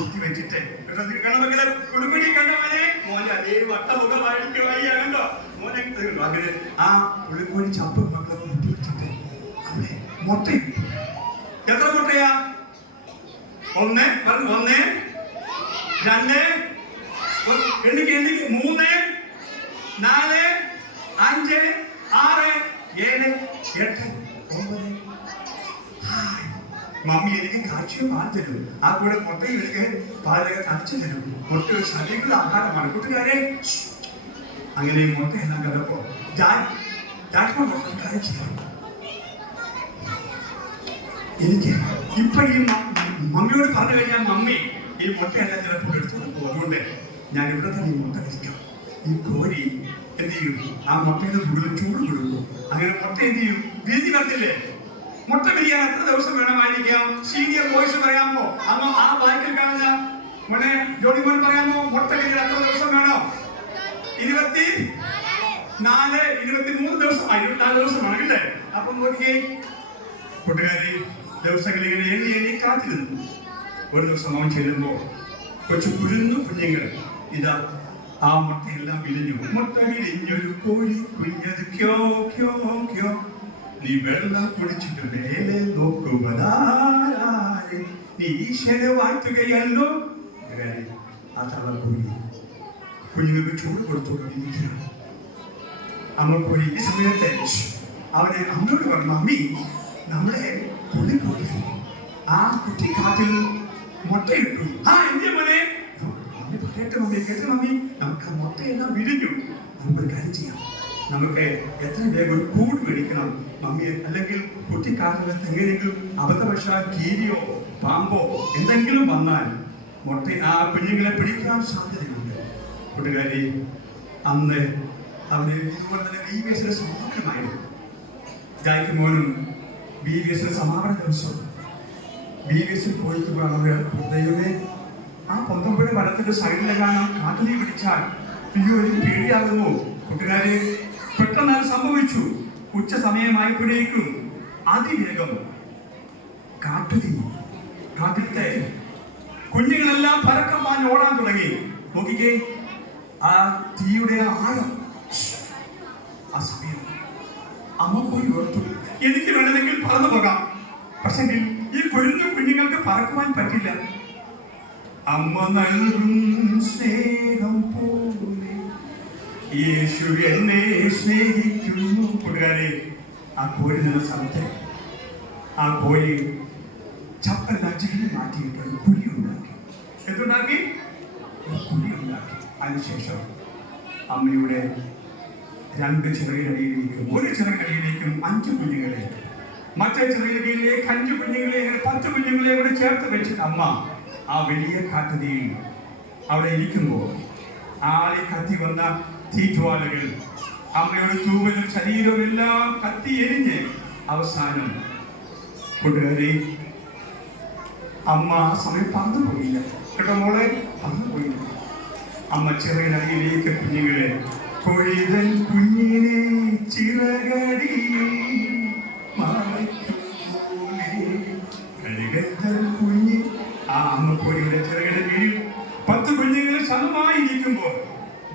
ഊട്ടി വെച്ചിട്ട് പുള്ളിക്കോഴി കണ്ടവനെ മോനെ അതേ വട്ടമുഖമായിരിക്കുമോ മോനെ അങ്ങനെ ആ പുള്ളിക്കോഴി ചപ്പ് മക്കളെ ഊട്ടി വെച്ചിട്ട് അവിടെ മുട്ടയിട്ടു. എത്ര മുട്ടയാ? 1 2 എണ്ണിക്ക് 3 4 5 6 7 8 9. മമ്മി എനിക്ക് കാഴ്ചയും പാൽ തരും, ആ കൂടെ മുട്ടയും എനിക്ക് പാലൊക്കെ തളിച്ചു തരും. മുട്ട ഒരു ശരീരമുള്ള ആഹാരമാണ് കൂട്ടുകാരെ. അങ്ങനെ മുട്ടയെല്ലാം കണ്ടപ്പോ എനിക്ക് ഇപ്പൊ ഈ മമ്മിയോട് പറഞ്ഞു കഴിഞ്ഞാൽ മമ്മി ഈ മുട്ടയെല്ലാം ചിലപ്പോൾ എടുത്തു പോകും. അതുകൊണ്ട് ഞാൻ ഇവിടെ തന്നെ ഈ മുട്ട കഴിക്കാം. ഈ കോഴി എന്ത് ചെയ്യും? ആ മുട്ടയുടെ മുകളിൽ ചൂട് കൊടുക്കും. അങ്ങനെ മുട്ട എന്ത് ചെയ്യും? വീതി വരത്തില്ലേ? മുട്ട വിരിയാൻ എത്ര ദിവസം വേണമായിരിക്കാം? സീനിയർ ബോയ്സ് പറയാമോ? അമ്മ ആ ബാക്കിൽ കാണുന്ന മോനെ ജോലി മോൻ പറയാമോ? മുട്ട വിരിയാൻ എത്ര ദിവസം വേണോ? 24 23 ദിവസം 24 ദിവസം വേണമെങ്കിലേ. അപ്പൊ നോക്കിയേ കൂട്ടുകാരി, ദിവസങ്ങൾ ഇങ്ങനെ എണ്ണി കാത്തിരുന്നു. ഒരു ദിവസം അവൻ ചെല്ലുമ്പോ കൊച്ചു കുഞ്ഞുങ്ങൾ ഇതാ ആ മുട്ടയെല്ലാം വിരിഞ്ഞു. മുട്ട വിരിഞ്ഞൊരു കോഴി കുഞ്ഞത് ക്യോ ക്യോ ക്യോ, നീ വെള്ളം കുടിച്ചിട്ട് മേലെ നോക്കുവതാരെ, നീ ഈശ്വര വാഴ്ത്തുകയല്ലോ. ആ തള്ളക്കോഴി കുഞ്ഞുങ്ങൾക്ക് ചൂട് കൊടുത്തോണ്ടിരിക്കുകയാണ്. അമ്മക്കോഴി ഈ സമയത്ത് അവനെ അമ്മയോട് പറഞ്ഞു, മമ്മി നമ്മുടെ പുള്ളിക്കോഴി ആ കുറ്റിക്കാട്ടിൽ മുട്ടയിട്ടു. ആ എന്തിയ മോനെ? കേട്ട മമ്മി നമുക്ക് ആ മുട്ടയെല്ലാം വിരിഞ്ഞു. നമുക്കൊരു കാര്യം ചെയ്യാം, നമുക്ക് എത്ര വേഗം ഒരു കൂട് മേടിക്കണം മമ്മിയെ. അല്ലെങ്കിൽ കുറ്റിക്കാട്ടിനകത്ത് എങ്ങനെയെങ്കിലും അബദ്ധവശാൽ കീരിയോ പാമ്പോ എന്തെങ്കിലും വന്നാൽ മുട്ട ആ കുഞ്ഞുങ്ങളെ പിടിക്കാൻ സാധ്യതയുണ്ട്. കൂട്ടുകാരി, അന്ന് അവന് ഇതുപോലെ തന്നെ BBS സമാപനമായിരുന്നു. ജായ്ക്ക് മോനും BBS സമാപന ദിവസം BBS പോയിട്ടുള്ള ഹൃദയമേ, ആ പൊന്തമ്പുഴ വനത്തിന്റെ സൈഡിലെങ്ങാനും കാട്ടുതീ പിടിച്ചാൽ അയ്യോ എനിക്ക് പേടിയാകുന്നു. കൂട്ടുകാരെ, പെട്ടെന്ന് അത് സംഭവിച്ചു. ഉച്ച സമയമായപ്പോഴേക്കും അതിവേഗം കാട്ടിലത്തെ കുഞ്ഞുങ്ങളെല്ലാം പരക്കം പാഞ്ഞ് ഓടാൻ തുടങ്ങി. നോക്കിക്കേ ആ തീയുടെ ആഴം. ആ സമയം അമ്മക്കോഴി ഓർത്തു, എനിക്ക് വേണമെങ്കിൽ പറന്നു പോകാം, പക്ഷെ ഈ കുഞ്ഞുങ്ങൾക്ക് പറക്കുവാൻ പറ്റില്ല. അമ്മ നൽകും സ്നേഹം പോലെ യേശു എന്നെ സ്നേഹിക്കുന്നു. കൂട്ടുകാരെ, ആ കോഴി നിന്ന സ്ഥലത്ത് ആ കോഴി ചപ്പെല്ലാം ചെടി മാറ്റിയിട്ട് ഒരു കുഴി ഉണ്ടാക്കി. എന്തുണ്ടാക്കി? ഒരു കുഴി ഉണ്ടാക്കി. അതിനുശേഷം അമ്മയുടെ 2 ചിറകിനടിയിലേക്കും 1 ചിറകിനടിയിലേക്കും 5 കുഞ്ഞുങ്ങളെ, മറ്റേ ചിറകിനടിയിലേക്ക് 5 കുഞ്ഞുങ്ങളെ, 10 കുഞ്ഞുങ്ങളെ കൂടെ ചേർത്ത് വെച്ചിട്ട് അമ്മ ആ വലിയ കാട്ടുതീയിൽ അവിടെ ഇരിക്കുമ്പോൾ ആളി കത്തി വന്ന തീജ്വാലകൾ അമ്മയുടെ തൂവലും ശരീരവും എല്ലാം കത്തി എരിഞ്ഞ് അവസാനം കൂട്ടുകാരി അമ്മ ആ സമയം പറന്നുപോയില്ല. കേട്ടോ മോളെ, പറന്നുപോയില്ല. അമ്മ ചിറകിനടിയിലേക്ക് കുഞ്ഞുങ്ങളെ, കൊഴിതൻ കുഞ്ഞിനെ ചിറകടിയിൽ കുഞ്ഞ് ആ അമ്മ കോഴിയുടെ ചിറകിന്റെ കീഴിൽ 10 കുഞ്ഞുങ്ങൾ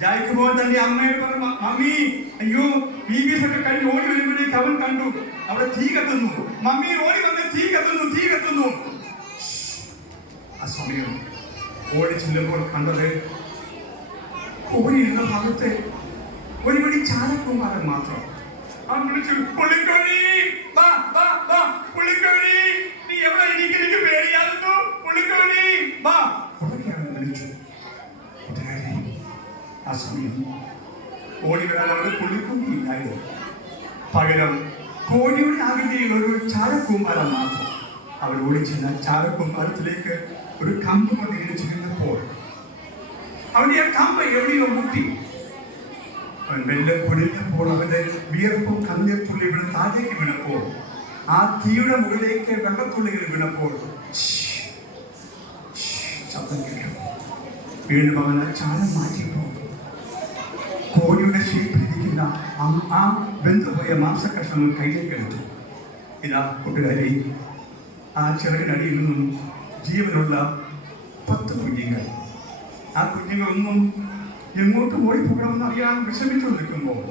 ജായിക്കുമ്പോൾ തന്റെ അമ്മയോട് പറഞ്ഞു, മമ്മി അയ്യോ BBS ഒക്കെ കഴിഞ്ഞ് ഓടി വരുമ്പോഴേക്ക് അവൻ കണ്ടു അവിടെ തീ കത്തുന്നു. മമ്മി ഓടി വന്ന് തീ കത്തുന്നു, തീ കത്തുന്നു. ആ സമയം ഓടി ചെല്ലുമ്പോൾ കണ്ടത് കോഴി എന്ന ഭാഗത്തെ ഒരു പിടി ചാരക്കുമാരൻ മാത്രം. അവൻ വിളിച്ചു, പുള്ളിക്കോഴി വാ വാ വാ, പുള്ളിക്കോഴി നീ എവിടെ? എനിക്ക് പേടിയാകുന്നു, പുള്ളിക്കോഴി വാ. ഉടനെയാണ് വിളിച്ചു. ആ സമയം ഓടി വരാൻ അവിടെ പുള്ളിക്കോഴി ഇല്ലായിരുന്നു. പകരം കോഴിയുടെ ആകൃതിയിൽ ഒരു ചാരക്കൂമ്പാരം മാത്രം. അവർ ഓടിച്ചെന്ന ചാരക്കൂമ്പാരത്തിലേക്ക് ഒരു കമ്പ് കൊണ്ട് ഇടിച്ചു നിന്നപ്പോൾ അവന്റെ ആ കമ്പ് എവിടെയോ മുട്ടി. അവൻ മെല്ലെ കുടിഞ്ഞപ്പോൾ അവന്റെ വിയർപ്പും കണ്ണീർത്തുള്ളി ഇവിടെ താഴേക്ക് വീണപ്പോൾ, ആ തീയുടെ മുകളിലേക്ക് വെള്ളത്തുള്ളികൾ വീണപ്പോൾ ശബ്ദം കേട്ടു. വീണ്ടും അവൻ ആ ചാരം മാറ്റിയപ്പോൾ കോഴിയുടെ ഷേപ്പിലിരിക്കുന്ന ആ വെന്തുപോയ മാംസകഷ്ണങ്ങൾ കയ്യിലേക്ക് എടുത്തു. ഇതാ കൂട്ടുകാരി, ആ ചിറകിനടിയിൽ നിന്നും ജീവനുള്ള 10 കുഞ്ഞുങ്ങൾ. ആ കുഞ്ഞുങ്ങളൊന്നും എങ്ങോട്ട് ഓടിപ്പോകണമെന്ന് അറിയാൻ വിഷമിച്ചു നിൽക്കുമ്പോൾ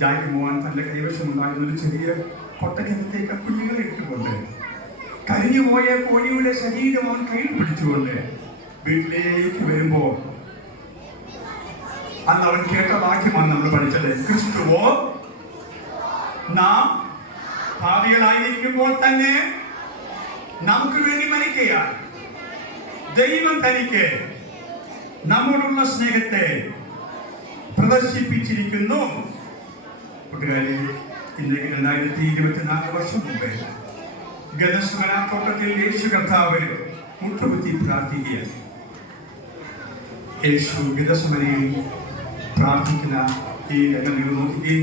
ജായ്ക്ക് മോഹൻ തന്റെ കൈവശമുണ്ടായിരുന്നൊരു ചെറിയ കൊട്ടക്കകത്തേക്ക് ആ കുഞ്ഞുങ്ങളെ ഇട്ടുകൊണ്ട് കരിഞ്ഞുപോയ കോഴിയുടെ ശരീരം അവൻ കയ്യിൽ പിടിച്ചുകൊണ്ട് വീട്ടിലേക്ക് വരുമ്പോൾ അന്ന് അവൻ കേട്ട വാക്യമാണ് നമ്മൾ പഠിച്ചത്. ക്രിസ്തുവോ നാം ഭാവികളായിരിക്കുമ്പോൾ തന്നെ നമുക്ക് വേണ്ടി മരിക്കയാൽ ദൈവം തനിക്ക് നമ്മോടുള്ള സ്നേഹത്തെ പ്രദർശിപ്പിച്ചിരിക്കുന്നു. കൂട്ടുകാരി, ഇന്നേക്ക് 2024 വർഷം മുമ്പേ ഗദസമനത്തോട്ടത്തിൽ യേശു കർത്താവ് മുട്ടുകുത്തി പ്രാർത്ഥിക്കുകയാണ്. യേശു ഗദസമനയിൽ പ്രാർത്ഥിക്കുന്ന ഈ രംഗങ്ങൾ നോക്കി.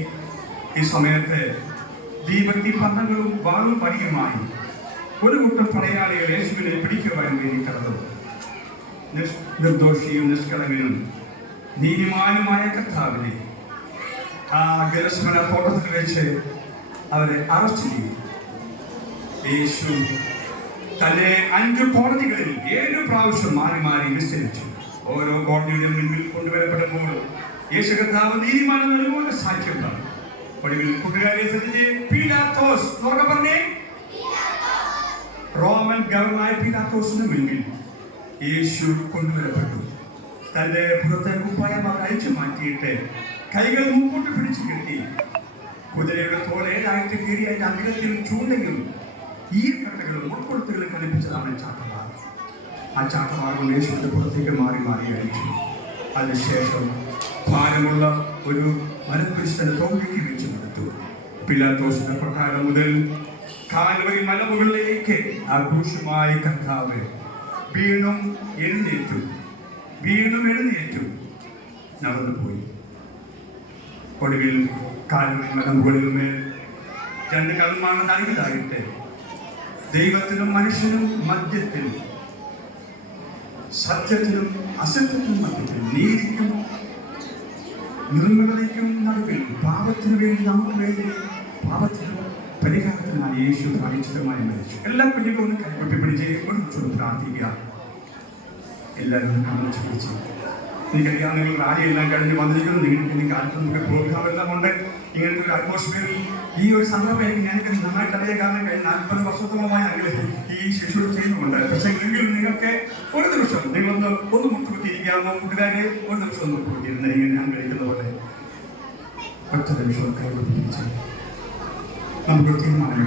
ഈ സമയത്ത് ദീപത്തി പന്തങ്ങളും വാളും പണിയുമായി ഒരു കൂട്ടം പടയാളികൾ യേശുവിനെ പിടിക്കുവാൻ വേണ്ടി കടന്നു. നിർദോഷിയും നിഷ്കളങ്കനും നീതിമാനുമായ കർത്താവിനെ ആ ഗദസമന തോട്ടത്തിൽ വെച്ച് അവരെ അറസ്റ്റ് ചെയ്തു. യേശു തന്നെ 5 കോടതികളിൽ 7 പ്രാവശ്യം മാറി മാറി വിസ്തരിച്ചു. ഓരോ കോടതിയുടെ മുൻപിൽ കൊണ്ടുവരപ്പെടുമ്പോൾ യേശു കർത്താവ് നീതിമാനെന്ന് പോലെ സാക്ഷ്യം പറഞ്ഞു. ഒടുവിൽ കൂട്ടുകാരെ ശ്രദ്ധിച്ച്, പീലാത്തോസ് പറഞ്ഞേ, റോമൻ ഗവർണറായ പീലാത്തോസിന് മുൻപിൽ യേശു കൊണ്ടുവരപ്പെട്ടു. തന്റെ പുറത്തെ കുപ്പായം അവർ അഴിച്ചു മാറ്റിയിട്ട് കൈകൾ മുമ്പോട്ട് പിടിച്ചു കെട്ടി കുതിരയുടെ തോളേഴായിട്ട് കീറിയ അഗ്രത്തിൽ ചൂണ്ടയും ഈർക്കട്ടകളും മുൾക്കൊളുത്തുകളും കളിപ്പിച്ചതാണ് ചാട്ടവാർ. ആ ചാട്ടവാറുകൾ യേശുവിന്റെ പുറത്തേക്ക് മാറി മാറി അഴിച്ചു. അതിനുശേഷം ഭാരമുള്ള ഒരു മരക്കുരിശിന്റെ തോക്കിക്ക് വെച്ചു കൊടുത്തു. പിലാത്തോസിന്റെ കൊട്ടാരം മുതൽ കാൽവരി മലമുകളിലേക്ക് ആ ക്രൂശുമായി കർത്താവ് വീണും എഴുന്നേറ്റു നടന്നുപോയി. ഒടുവിൽ കാൽവരി മലമുകളിൽ മേൽ 2 കൽമാണ് തലയിലായിട്ട് ദൈവത്തിനും മനുഷ്യനും മധ്യത്തിൽ, സത്യത്തിനും അസത്യത്തിനും മധ്യത്തിൽ, നീതിക്കും നിർമ്മലതയ്ക്കും നടുവിൽ പാപത്തിനു വേണ്ടി നമുക്ക് വേണ്ടി പാപത്തിനും പരിഹാരത്തിനായി യേശു പ്രായശ്ചിത്തമായി മരിച്ചു. എല്ലാ കുഞ്ഞുങ്ങളും കൈകൊട്ടി പിടിച്ച് ഒരു പ്രാർത്ഥിക്കുക. എല്ലാവരും കണ്ണു പിടിച്ച്. എനിക്കറിയാം, നിങ്ങൾ റാലിയെല്ലാം കഴിഞ്ഞ് വന്നിരിക്കുന്നു. നിങ്ങൾക്ക് അടുത്ത് നമുക്ക് പ്രോഗ്രാം എല്ലാം ഉണ്ട്. ഇങ്ങനത്തെ ഒരു അറ്റ്മോസ്ഫിയറിൽ ഈ ഒരു സന്ദർഭം എനിക്ക് നന്നായിട്ട് അറിയാൻ കാരണം കഴിഞ്ഞ 40 വർഷത്തോളമായി ഞങ്ങൾ ഈ ശിശു ചെയ്യുന്നുണ്ട്. പക്ഷേ എങ്കിലും നിങ്ങൾക്ക് ഒരു നിമിഷം നിങ്ങളൊന്ന് മുട്ടുകുത്തിയിരിക്കാമോ? കൂട്ടുകാരെ ഒരു നിമിഷം ഒന്ന് മുട്ടുകുത്തിയിരുന്ന ഇങ്ങനെ ഞാൻ കഴിക്കുന്ന പോലെ ഒറ്റ നിമിഷം കൈകൊട്ടി പിടിച്ച് നമുക്കൊരു തീരുമാനം